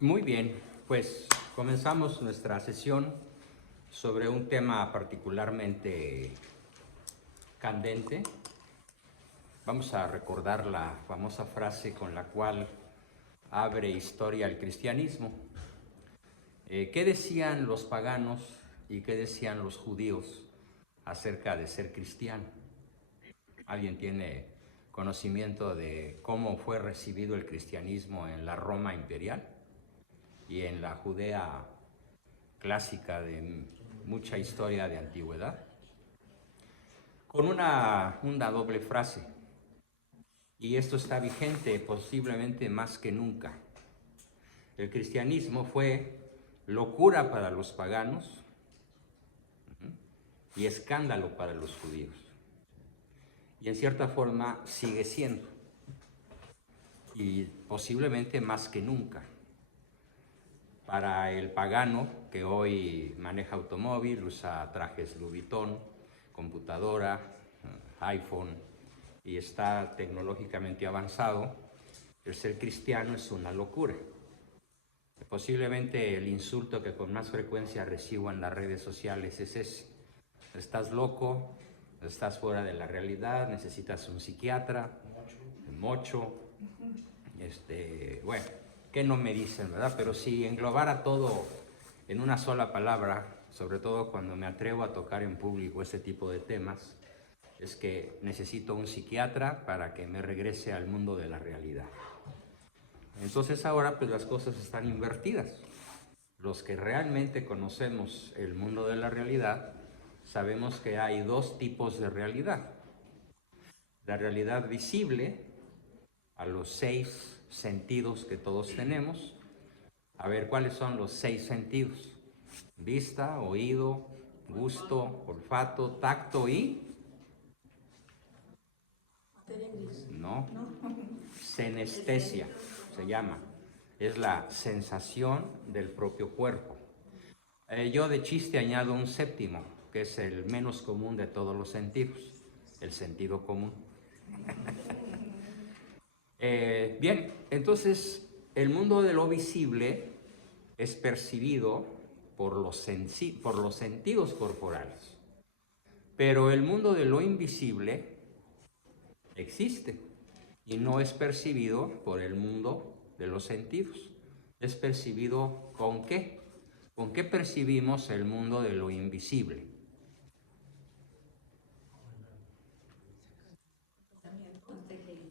Muy bien, pues comenzamos nuestra sesión sobre un tema particularmente candente. Vamos a recordar la famosa frase con la cual abre historia el cristianismo. ¿Qué decían los paganos y qué decían los judíos acerca de ser cristiano? ¿Alguien tiene conocimiento de cómo fue recibido el cristianismo en la Roma imperial y en la Judea clásica de mucha historia de antigüedad? Con una doble frase, y esto está vigente posiblemente más que nunca. El cristianismo fue locura para los paganos y escándalo para los judíos. Y en cierta forma sigue siendo, y posiblemente más que nunca. Para el pagano que hoy maneja automóvil, usa trajes Louis Vuitton, computadora, iPhone, y está tecnológicamente avanzado, el ser cristiano es una locura. Posiblemente el insulto que con más frecuencia recibo en las redes sociales es ese: estás loco, estás fuera de la realidad, necesitas un psiquiatra, mocho. Bueno, ¿qué no me dicen, verdad? Pero si englobara todo en una sola palabra, sobre todo cuando me atrevo a tocar en público ese tipo de temas, es que necesito un psiquiatra para que me regrese al mundo de la realidad. Entonces ahora pues las cosas están invertidas. Los que realmente conocemos el mundo de la realidad sabemos que hay dos tipos de realidad. La realidad visible, a los 6 sentidos que todos tenemos. A ver, ¿cuáles son los 6 sentidos? Vista, oído, gusto, olfato, tacto y... No, senestesia se llama. Es la sensación del propio cuerpo. Yo de chiste añado un séptimo, que es el menos común de todos los sentidos, el sentido común. Bien, entonces el mundo de lo visible es percibido por los sentidos corporales, pero el mundo de lo invisible existe y no es percibido por el mundo de los sentidos. Es percibido ¿con qué? ¿Con qué percibimos el mundo de lo invisible?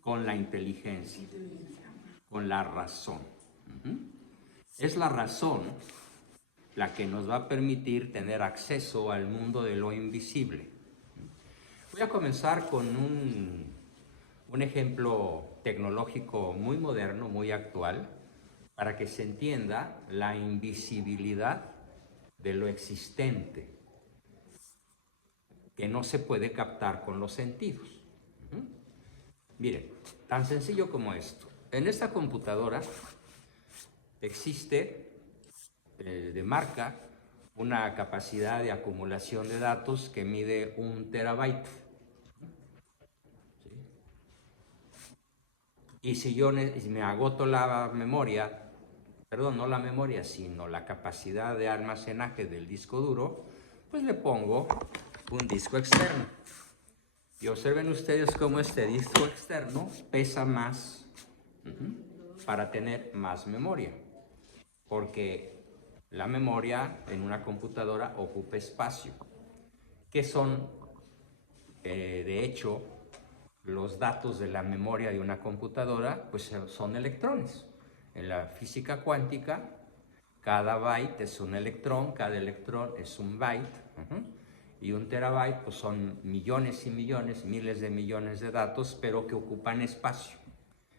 Con la inteligencia, con la razón. Es la razón la que nos va a permitir tener acceso al mundo de lo invisible. Voy a comenzar con un ejemplo tecnológico muy moderno, muy actual, para que se entienda la invisibilidad de lo existente, que no se puede captar con los sentidos. Miren, tan sencillo como esto. En esta computadora existe de marca una capacidad de acumulación de datos que mide 1 terabyte. ¿Sí? Y si yo me agoto la memoria, perdón, no la memoria, sino la capacidad de almacenaje del disco duro, pues le pongo un disco externo. Y observen ustedes cómo este disco externo pesa más para tener más memoria, porque la memoria en una computadora ocupa espacio. ¿Qué son, de hecho, los datos de la memoria de una computadora? Pues son electrones. En la física cuántica, cada byte es un electrón, cada electrón es un byte. Y 1 terabyte pues son millones y millones, miles de millones de datos, pero que ocupan espacio.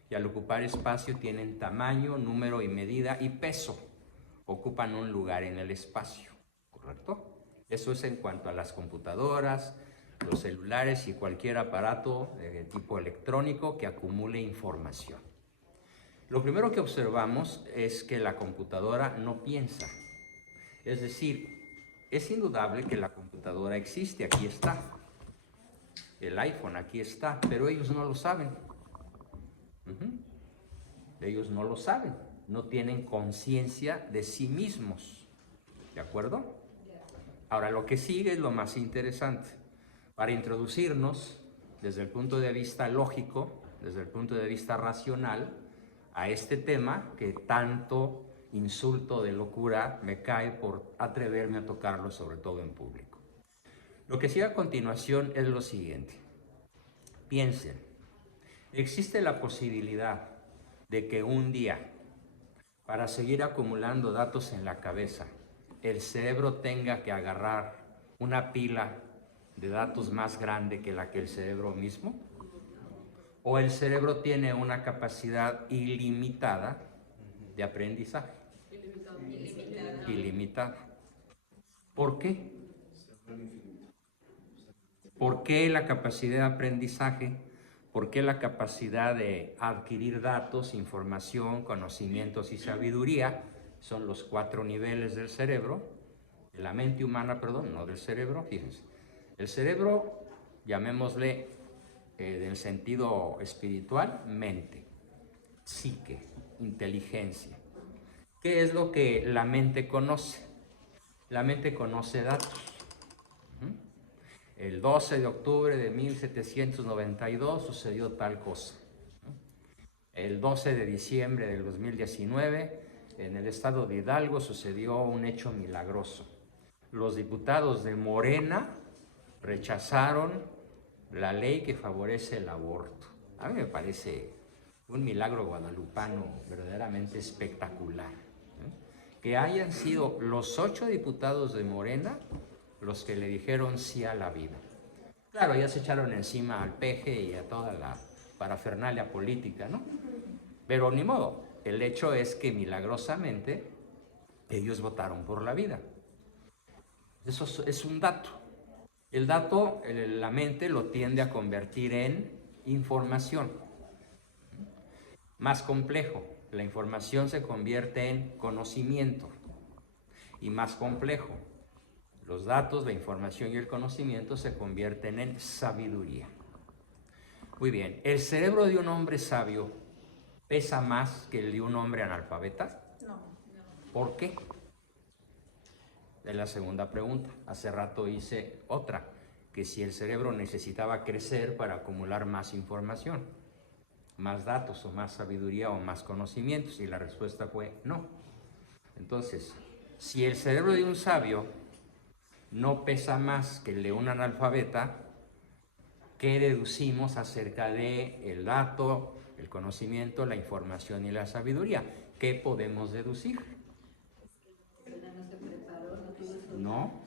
Y al ocupar espacio tienen tamaño, número y medida y peso. Ocupan un lugar en el espacio, ¿correcto? Eso es en cuanto a las computadoras, los celulares y cualquier aparato de tipo electrónico que acumule información. Lo primero que observamos es que la computadora no piensa. Es decir, es indudable que la computadora existe, aquí está. El iPhone aquí está, pero ellos no lo saben. Ellos no lo saben. no tienen conciencia de sí mismos. ¿De acuerdo? Ahora, lo que sigue es lo más interesante. Para introducirnos desde el punto de vista lógico, desde el punto de vista racional, a este tema que tanto insulto de locura me cae por atreverme a tocarlo, sobre todo en público. Lo que sigue a continuación es lo siguiente. Piensen, existe la posibilidad de que un día, para seguir acumulando datos en la cabeza, el cerebro tenga que agarrar una pila de datos más grande que la que el cerebro mismo, o el cerebro tiene una capacidad ilimitada de aprendizaje. Ilimitada. ¿Por qué? ¿Por qué la capacidad de aprendizaje? ¿Por qué la capacidad de adquirir datos, información, conocimientos y sabiduría? Son los 4 niveles del cerebro, de la mente humana, perdón, no del cerebro, fíjense. El cerebro, llamémosle del sentido espiritual, mente, psique, inteligencia. ¿Qué es lo que la mente conoce? La mente conoce datos. El 12 de octubre de 1792 sucedió tal cosa. El 12 de diciembre del 2019, en el estado de Hidalgo, sucedió un hecho milagroso. Los diputados de Morena rechazaron la ley que favorece el aborto. A mí me parece un milagro guadalupano verdaderamente espectacular. Que hayan sido los 8 diputados de Morena los que le dijeron sí a la vida. Claro, ya se echaron encima al peje y a toda la parafernalia política, ¿no? Pero ni modo, el hecho es que milagrosamente ellos votaron por la vida. Eso es un dato. El dato, la mente lo tiende a convertir en información. Más complejo, la información se convierte en conocimiento. Y más complejo, los datos, la información y el conocimiento se convierten en sabiduría. Muy bien, ¿el cerebro de un hombre sabio pesa más que el de un hombre analfabeta? No. ¿Por qué? Es la segunda pregunta. Hace rato hice otra, que si el cerebro necesitaba crecer para acumular más información, más datos o más sabiduría o más conocimientos, y la respuesta fue no. Entonces, si el cerebro de un sabio no pesa más que el de un analfabeta, ¿qué deducimos acerca de el dato, el conocimiento, la información y la sabiduría? ¿Qué podemos deducir? ¿No?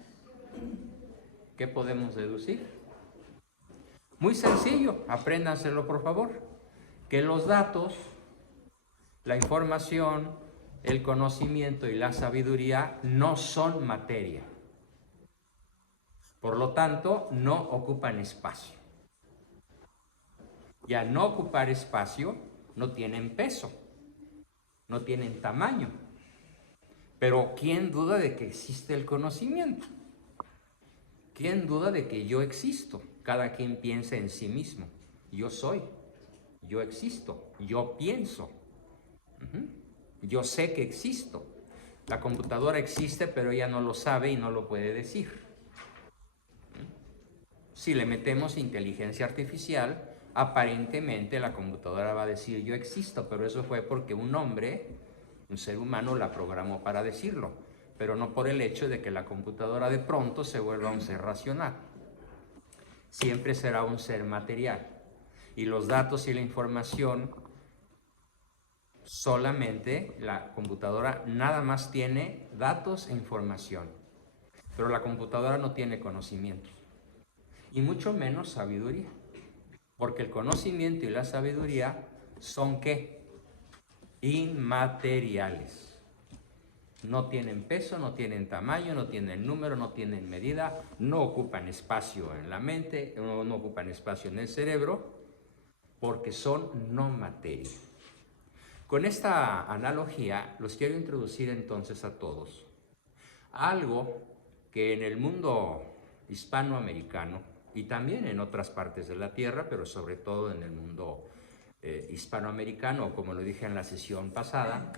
¿Qué podemos deducir? Muy sencillo, apréndanselo por favor. Que los datos, la información, el conocimiento y la sabiduría no son materia. Por lo tanto, no ocupan espacio. Y al no ocupar espacio, no tienen peso, no tienen tamaño. Pero ¿quién duda de que existe el conocimiento? ¿Quién duda de que yo existo? Cada quien piensa en sí mismo. Yo soy, yo existo, yo pienso. Yo sé que existo. La computadora existe, pero ella no lo sabe y no lo puede decir. Si le metemos inteligencia artificial, aparentemente la computadora va a decir yo existo, pero eso fue porque un hombre, un ser humano, la programó para decirlo, pero no por el hecho de que la computadora de pronto se vuelva un ser racional. Siempre será un ser material. Y los datos y la información, solamente la computadora nada más tiene datos e información, pero la computadora no tiene conocimientos, y mucho menos sabiduría, porque el conocimiento y la sabiduría son ¿qué? Inmateriales. No tienen peso, no tienen tamaño, no tienen número, no tienen medida, no ocupan espacio en la mente, no ocupan espacio en el cerebro, porque son no materia. Con esta analogía los quiero introducir entonces a todos a algo que en el mundo hispanoamericano y también en otras partes de la Tierra, pero sobre todo en el mundo hispanoamericano, como lo dije en la sesión pasada,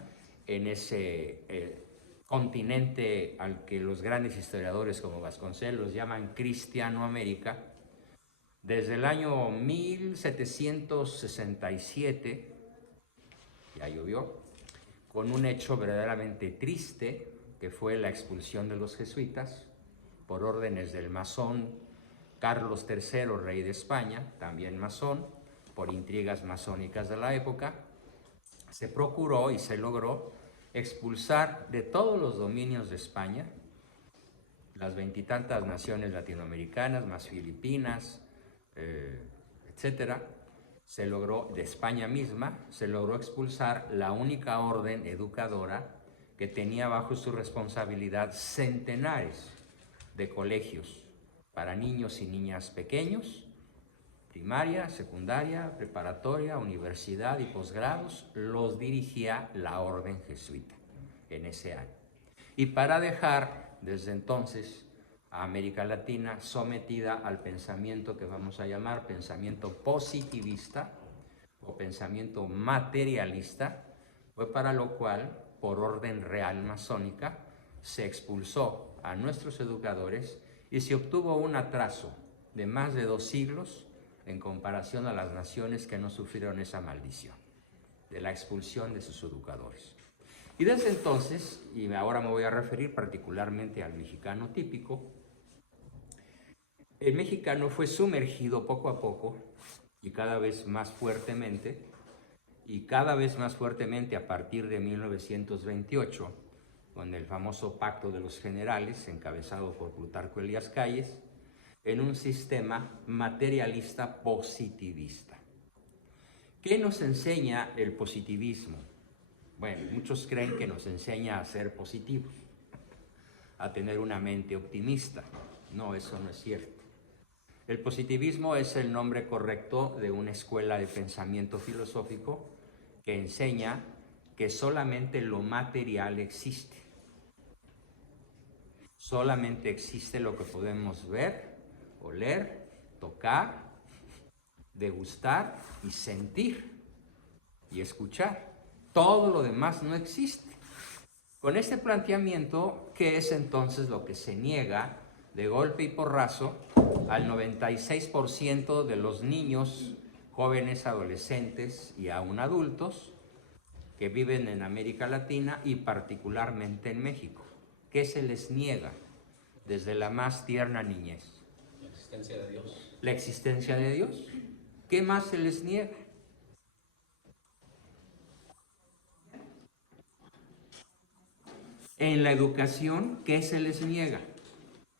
en ese continente al que los grandes historiadores como Vasconcelos llaman Cristianoamérica, desde el año 1767, ya llovió, con un hecho verdaderamente triste, que fue la expulsión de los jesuitas por órdenes del masón Carlos III, rey de España, también masón, por intrigas masónicas de la época. Se procuró y se logró expulsar de todos los dominios de España, las veintitantas naciones latinoamericanas, más Filipinas, etcétera. Se logró, de España misma, se logró expulsar la única orden educadora que tenía bajo su responsabilidad centenares de colegios para niños y niñas pequeños, primaria, secundaria, preparatoria, universidad y posgrados. Los dirigía la orden jesuita en ese año. Y para dejar desde entonces a América Latina sometida al pensamiento que vamos a llamar pensamiento positivista o pensamiento materialista, fue para lo cual, por orden real masónica, se expulsó a nuestros educadores y se obtuvo un atraso de más de 2 siglos en comparación a las naciones que no sufrieron esa maldición de la expulsión de sus educadores. Y desde entonces, y ahora me voy a referir particularmente al mexicano típico, el mexicano fue sumergido poco a poco y cada vez más fuertemente a partir de 1928, con el famoso Pacto de los Generales, encabezado por Plutarco Elías Calles, en un sistema materialista positivista. ¿Qué nos enseña el positivismo? Bueno, muchos creen que nos enseña a ser positivos, a tener una mente optimista. No, eso no es cierto. El positivismo es el nombre correcto de una escuela de pensamiento filosófico que enseña que solamente lo material existe. Solamente existe lo que podemos ver, oler, tocar, degustar y sentir y escuchar. Todo lo demás no existe. Con este planteamiento, ¿qué es entonces lo que se niega de golpe y porrazo al 96% de los niños, jóvenes, adolescentes y aún adultos que viven en América Latina y particularmente en México? ¿Qué se les niega desde la más tierna niñez? La existencia de Dios. La existencia de Dios. ¿Qué más se les niega? En la educación, ¿qué se les niega?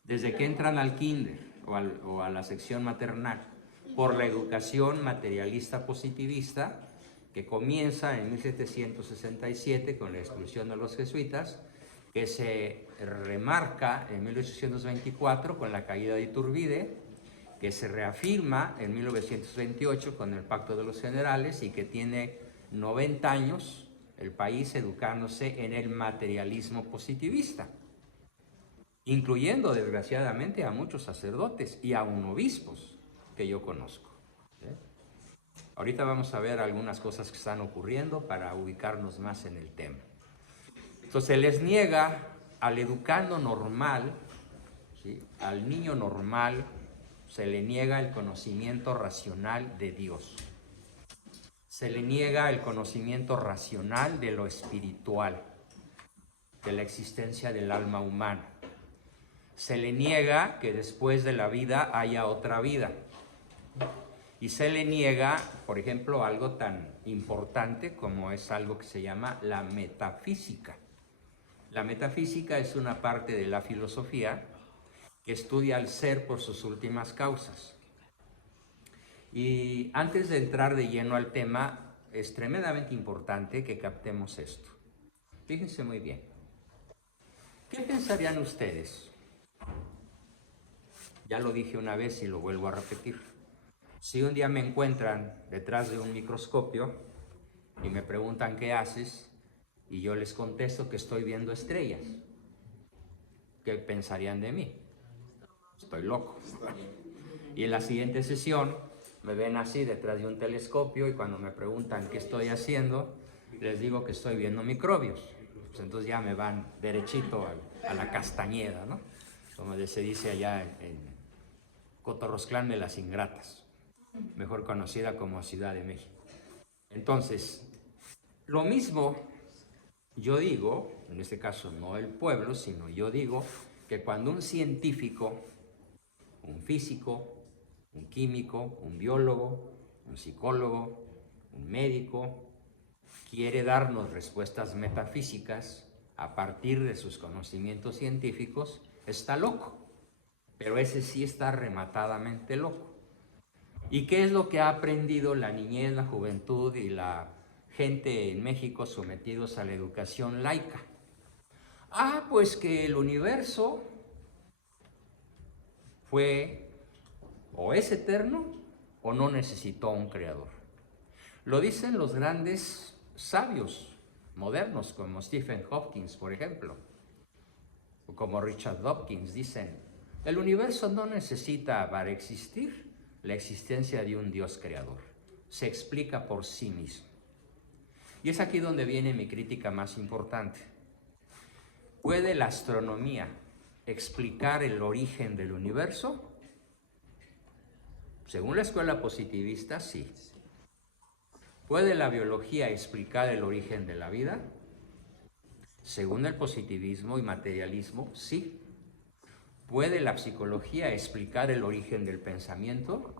Desde que entran al kinder o a la sección maternal, por la educación materialista positivista que comienza en 1767 con la expulsión de los jesuitas, que se remarca en 1824 con la caída de Iturbide, que se reafirma en 1928 con el Pacto de los Generales y que tiene 90 años el país educándose en el materialismo positivista, incluyendo desgraciadamente a muchos sacerdotes y aún obispos que yo conozco. Ahorita vamos a ver algunas cosas que están ocurriendo para ubicarnos más en el tema. Entonces se les niega al educando normal, ¿sí?, al niño normal, se le niega el conocimiento racional de Dios. Se le niega el conocimiento racional de lo espiritual, de la existencia del alma humana. Se le niega que después de la vida haya otra vida. Y se le niega, por ejemplo, algo tan importante como es algo que se llama la metafísica. La metafísica es una parte de la filosofía que estudia al ser por sus últimas causas. Y antes de entrar de lleno al tema, es tremendamente importante que captemos esto. Fíjense muy bien. ¿Qué pensarían ustedes? Ya lo dije una vez y lo vuelvo a repetir. Si un día me encuentran detrás de un microscopio y me preguntan qué haces y yo les contesto que estoy viendo estrellas, ¿qué pensarían de mí? Estoy loco. Y en la siguiente sesión me ven así detrás de un telescopio y cuando me preguntan qué estoy haciendo, les digo que estoy viendo microbios. pues entonces ya me van derechito a la Castañeda, ¿no? Como se dice allá en Cotorrosclán de las Ingratas, mejor conocida como Ciudad de México. Entonces, lo mismo yo digo, en este caso no el pueblo, sino yo digo que cuando un científico, un físico, un químico, un biólogo, un psicólogo, un médico, quiere darnos respuestas metafísicas a partir de sus conocimientos científicos, está loco. Pero ese sí está rematadamente loco. ¿Y qué es lo que ha aprendido la niñez, la juventud y la gente en México sometidos a la educación laica? Ah, pues que el universo fue o es eterno o no necesitó un creador. Lo dicen los grandes sabios modernos como Stephen Hawking, por ejemplo, o como Richard Dawkins. Dicen, el universo no necesita para existir la existencia de un Dios creador. Se explica por sí mismo. Y es aquí donde viene mi crítica más importante. ¿Puede la astronomía explicar el origen del universo? Según la escuela positivista, sí. ¿Puede la biología explicar el origen de la vida? Según el positivismo y materialismo, sí. ¿Puede la psicología explicar el origen del pensamiento?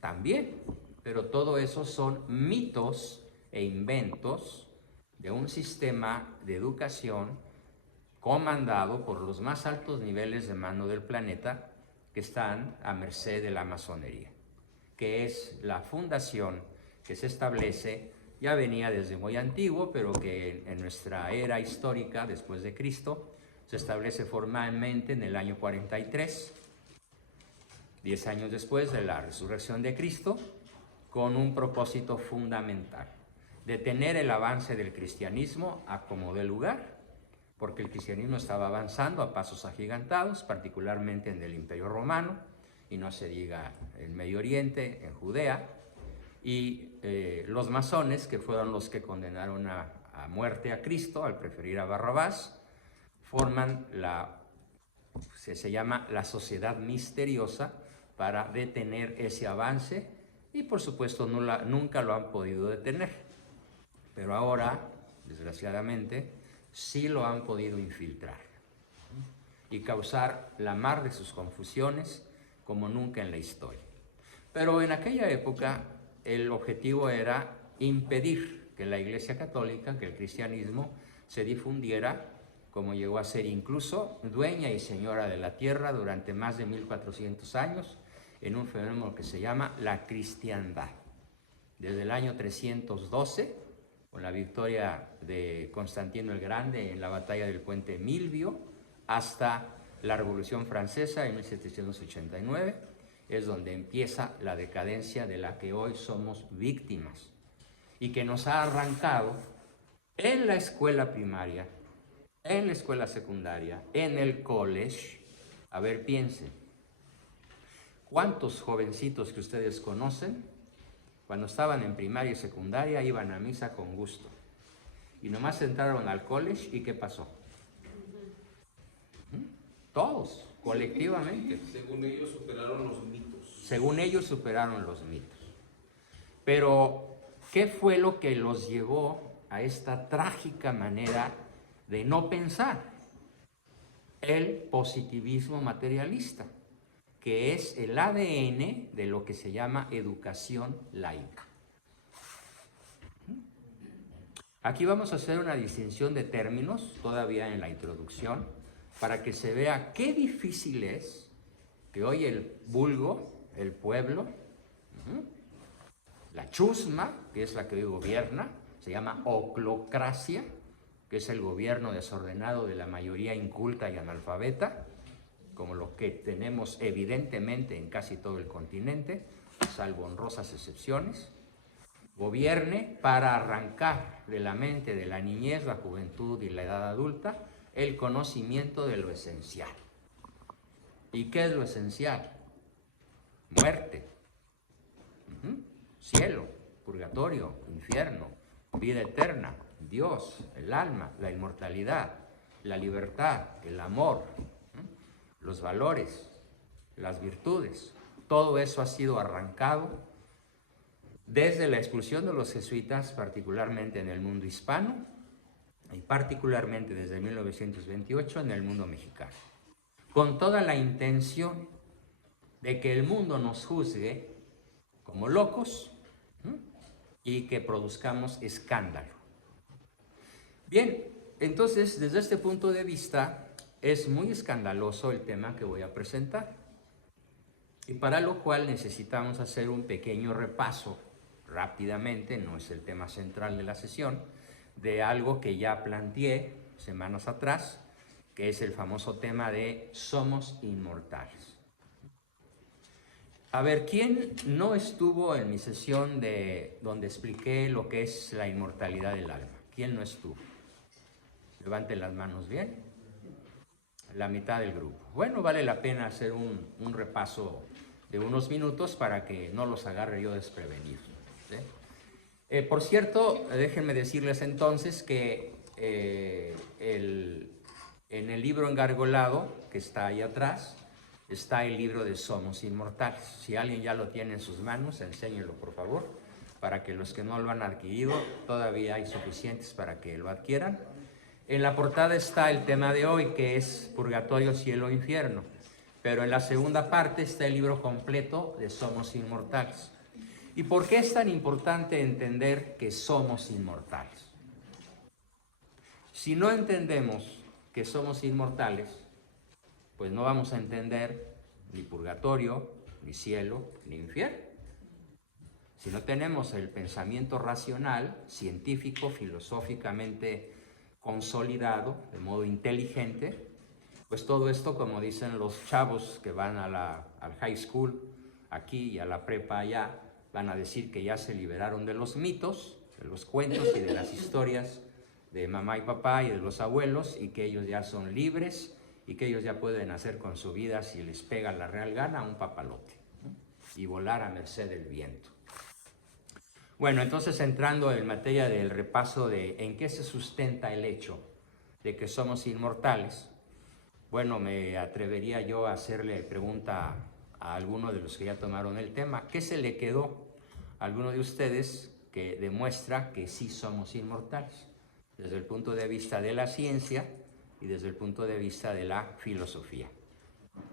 También. Pero todo eso son mitos e inventos de un sistema de educación comandado por los más altos niveles de mando del planeta que están a merced de la masonería, que es la fundación que se establece, ya venía desde muy antiguo, pero que en nuestra era histórica, después de Cristo, se establece formalmente en el año 43, 10 años después de la resurrección de Cristo, con un propósito fundamental: detener el avance del cristianismo a como dé lugar, porque el cristianismo estaba avanzando a pasos agigantados, particularmente en el Imperio Romano, y no se diga en Medio Oriente, en Judea, y los masones, que fueron los que condenaron a muerte a Cristo al preferir a Barrabás, forman se llama la sociedad misteriosa para detener ese avance, y por supuesto nunca lo han podido detener. Pero ahora, desgraciadamente, sí lo han podido infiltrar y causar la mar de sus confusiones como nunca en la historia. Pero en aquella época el objetivo era impedir que la Iglesia Católica, que el cristianismo, se difundiera, como llegó a ser incluso dueña y señora de la tierra durante más de 1400 años, en un fenómeno que se llama la cristiandad. Desde el año 312, con la victoria de Constantino el Grande en la batalla del puente Milvio, hasta la Revolución Francesa en 1789, es donde empieza la decadencia de la que hoy somos víctimas y que nos ha arrancado en la escuela primaria, en la escuela secundaria, en el college. A ver, piensen, ¿cuántos jovencitos que ustedes conocen, cuando estaban en primaria y secundaria, iban a misa con gusto? Y nomás entraron al college, ¿y qué pasó? Todos, colectivamente. Según ellos superaron los mitos. Según ellos superaron los mitos. Pero, ¿qué fue lo que los llevó a esta trágica manera de no pensar? El positivismo materialista, que es el ADN de lo que se llama educación laica. Aquí vamos a hacer una distinción de términos todavía en la introducción, para que se vea qué difícil es que hoy el vulgo, el pueblo, la chusma, que es la que hoy gobierna, se llama oclocracia, que es el gobierno desordenado de la mayoría inculta y analfabeta, como lo que tenemos evidentemente en casi todo el continente, salvo honrosas excepciones, gobierne para arrancar de la mente de la niñez, la juventud y la edad adulta el conocimiento de lo esencial. ¿Y qué es lo esencial? Muerte, cielo, purgatorio, infierno, vida eterna, Dios, el alma, la inmortalidad, la libertad, el amor, los valores, las virtudes. Todo eso ha sido arrancado desde la expulsión de los jesuitas, particularmente en el mundo hispano y particularmente desde 1928 en el mundo mexicano, con toda la intención de que el mundo nos juzgue como locos y que produzcamos escándalo. Bien, entonces desde este punto de vista es muy escandaloso el tema que voy a presentar, y para lo cual necesitamos hacer un pequeño repaso rápidamente, no es el tema central de la sesión, de algo que ya planteé semanas atrás, que es el famoso tema de somos inmortales. A ver, ¿quién no estuvo en mi sesión donde expliqué lo que es la inmortalidad del alma? ¿Quién no estuvo? Levanten las manos bien. La mitad del grupo. Bueno, vale la pena hacer un repaso de unos minutos para que no los agarre yo desprevenidos, ¿sí? Por cierto, déjenme decirles entonces que en el libro engargolado que está ahí atrás está el libro de Somos Inmortales. Si alguien ya lo tiene en sus manos, enséñelo por favor, para que los que no lo han adquirido, todavía hay suficientes para que lo adquieran. En la portada está el tema de hoy, que es Purgatorio, Cielo, Infierno. Pero en la segunda parte está el libro completo de Somos Inmortales. ¿Y por qué es tan importante entender que somos inmortales? Si no entendemos que somos inmortales, pues no vamos a entender ni purgatorio, ni cielo, ni infierno. Si no tenemos el pensamiento racional, científico, filosóficamente consolidado, de modo inteligente, pues todo esto, como dicen los chavos que van al high school aquí y a la prepa allá, van a decir que ya se liberaron de los mitos, de los cuentos y de las historias de mamá y papá y de los abuelos, y que ellos ya son libres y que ellos ya pueden hacer con su vida, si les pega la real gana, un papalote, ¿no? Y volar a merced del viento. Bueno, entonces entrando en materia del repaso de en qué se sustenta el hecho de que somos inmortales, bueno, me atrevería yo a hacerle pregunta a alguno de los que ya tomaron el tema. ¿Qué se le quedó a alguno de ustedes que demuestra que sí somos inmortales? Desde el punto de vista de la ciencia y desde el punto de vista de la filosofía.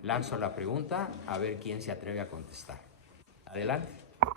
Lanzo la pregunta a ver quién se atreve a contestar. Adelante.